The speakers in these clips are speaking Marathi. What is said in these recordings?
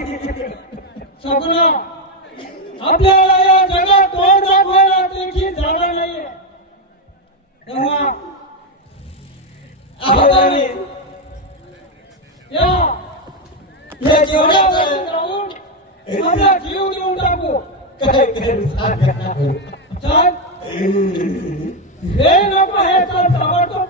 सगुणा आपल्याला या जगात तोंड दाखवायला देखील जागा नाहीये. तेव्हा आपण या जीवनात राहून आपला जीव देऊन टाकू. काय करू सांगा. चल हे नको हे तर ताबडतोब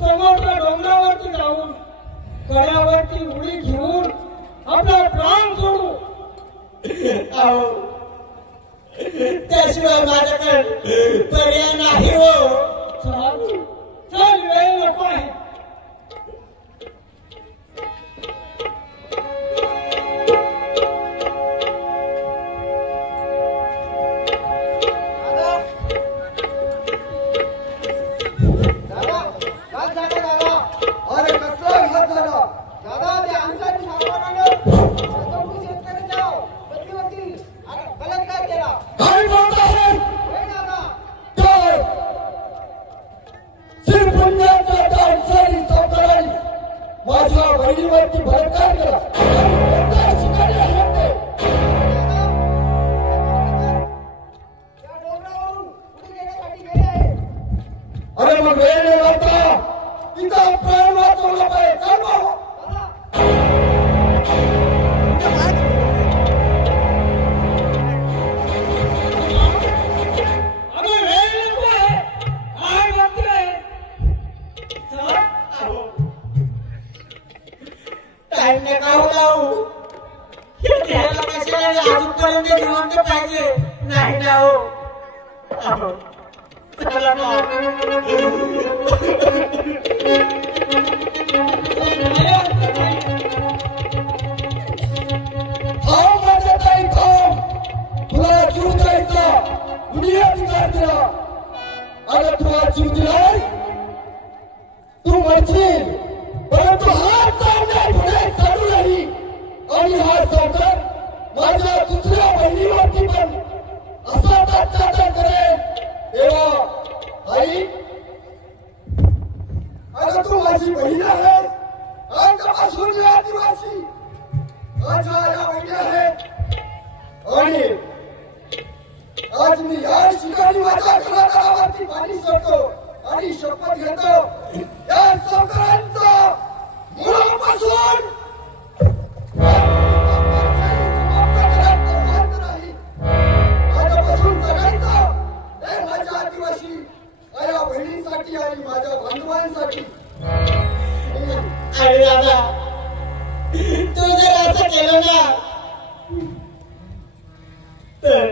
समोरच्या डोंगरावरती जाऊन कड्यावरती उडी घेऊन आपला प्राण सोडू. त्याशिवाय माझ्याकडे पर्याय नाही हो. चल चल वेळ नको आहे. माझ्या बहिणीवरती बलात्कार केला. अरे मग वेळ नाही लागता तिचा प्राण वाचवला पाहिजे. अजूनपर्यंत जिवंत पाहिजे नाही ना हो. चला ना. माझ्या ताई तुला जीव द्यायचा कुणी अधिकार दिला. अरे तुला जीव दिलाय तू म्हणशील परंतु हा संसार पुढे चालू नाही. आणि हा संसार माझ्या दुसऱ्या बहिणीवरती पण असा अत्याचार करेल. तेव्हा आई अगं तू माझी बहीण आहे. आजपासून मी आदिवासी माझ्या या बहिणी आहेत. आणि आज मी या ठिकाणी माझ्या घरादारावरती पाणी सोडतो आणि शपथ घेतो या संसारांचा मुळापासून माझ्या आदिवासी माझ्या बहिणींसाठी आणि माझ्या बांधवांसाठी. अरे दादा तू जर असं केलं ना तर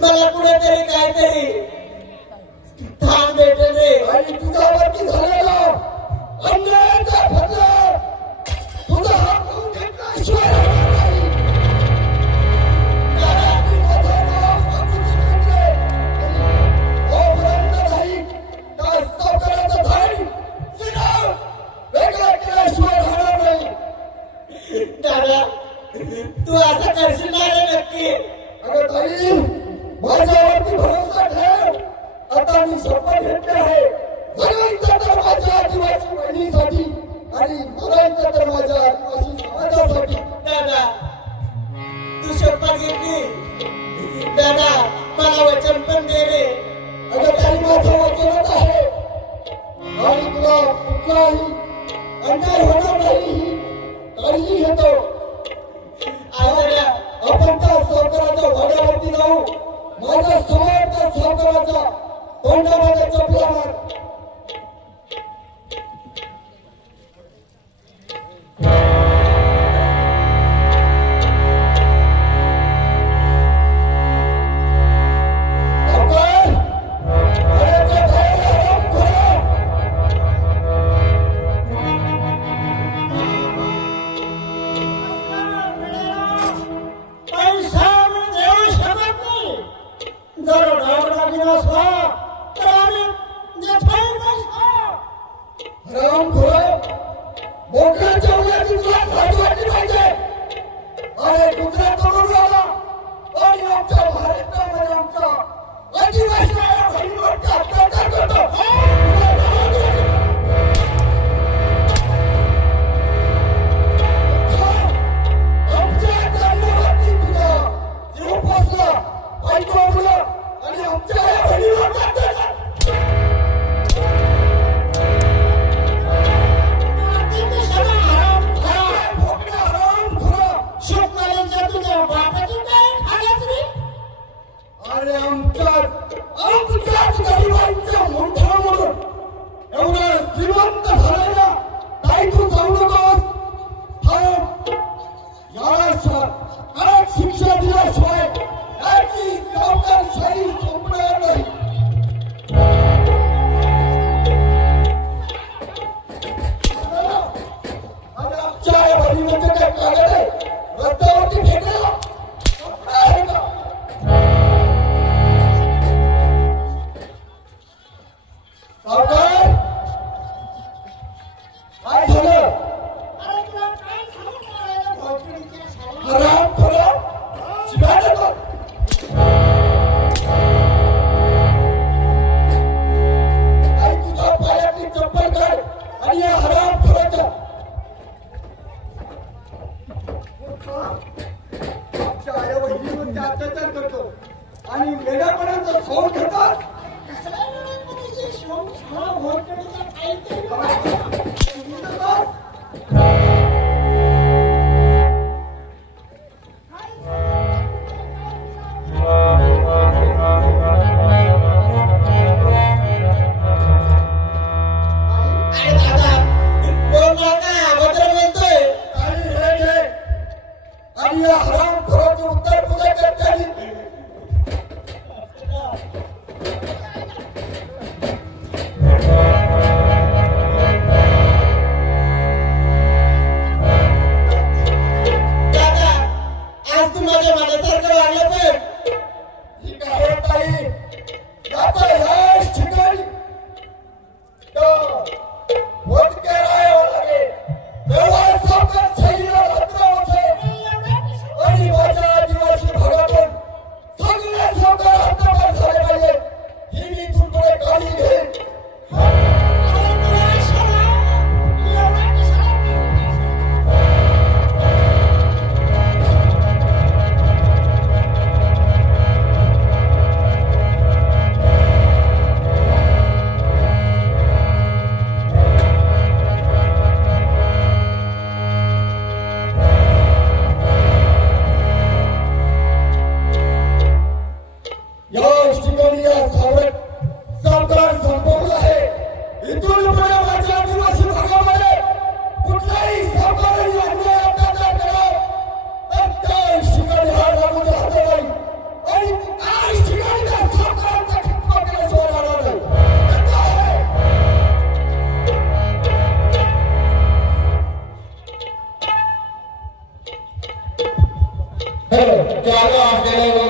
मला कुठेतरी काहीतरी स्थान भेटेल रे. आणि तुझ्यावरती झालेला अन्यायाचा बदला तुझा हात घेऊन घेतल्याशिवाय दादा दादा तू असं करशील नाही रे नक्की? अगं ताई, माझ्यावरती भरोसा ठेव. आता मी शपथ घेतली आहे, जगायचं तर माझ्या आदिवासी बहिणीसाठी आणि मरायचं तर माझ्या आदिवासी समाजासाठी. दादा तू शपथ घेतली. दादा मला वचन पण दे रे. अगं ताई, माझं वचनच आहे आणि तुला कुठलाही अन्याय होणार नाही ही काळजी घेतो. आजोळ्या आपण त्या सावकाराच्या वाड्यावरती जाऊ. माझ्या समोर त्या सावकाराच्या तोंडामध्ये चपला मार. सावकार, घराच्या बाहेर आराम करा. पैसा मी देऊ शकत नाही. जर दागदागिना असला तर आम्ही देतोय पैसा. राम खोरा, मोकळ्याच्या उन्हाची तुला लाज वाटली पाहिजे. अरे गुजरातवरून आला आणि आमच्या महाराष्ट्रामध्ये आमच्या आदिवासी बहिणीवरती अत्याचार करतो. तुला लाज वाटली? आमच्या जन्मावरती तुझा जीव पोचला, बायको मुलं आणि आमच्या या बहिणीवर अत्याचार. अरे आमच्याच गरिबांच्या मोठ्यामधून एवढं श्रीमंत झालेला काही तू जाऊ नकोस. याला शिक्षा दिल्याशिवाय याची सावकारशाही संपणार नाही. आणि आमच्या या बहिणीमध्ये काय कागद आहे रस्त्यावरती फेकलेला आहे का? सावकार, काय झालं? अरे तुला काय सांगू भोसडीच्या साला? हराम खोरा, शिव्या देतो. आई तुझ्या पायातली चप्पल काढ आणि या हराम खोराच्या आमच्या आया बहिणीवरती अत्याचार करतो आणि मेल्यापर्यंत सोड घेतात. अरे दादा बोल नका अभद्र बोलतोय. आणि हे घे आणि या हराम खोराचे उत्तर तुझ्या करता येईल. दादा आज तू माझ्या मनासारखं वागलं पण ठीक आहे ताई, याचा याच ठिकाणी वध करावं लागेल. तेव्हा सावकार शैलीला भद्र असेल आणि माझ्या आदिवासी भागातून सगळे सावकार हद्दपार झाले पाहिजे ही मी तुमकडे काळजी घेईन. याच ठिकाणी या सावकार संपवला आहे. इथून पुढे माझ्या आदिवासी भागामध्ये कुठल्याही सावकाराने अन्याय अत्याचार केला तर त्याच ठिकाणी हा लागू राहणार नाही आणि त्याच ठिकाणी त्या सावकारांचा खितपा केल्याशिवाय राहणार नाही. हे काय आहे? चालू असलेल्या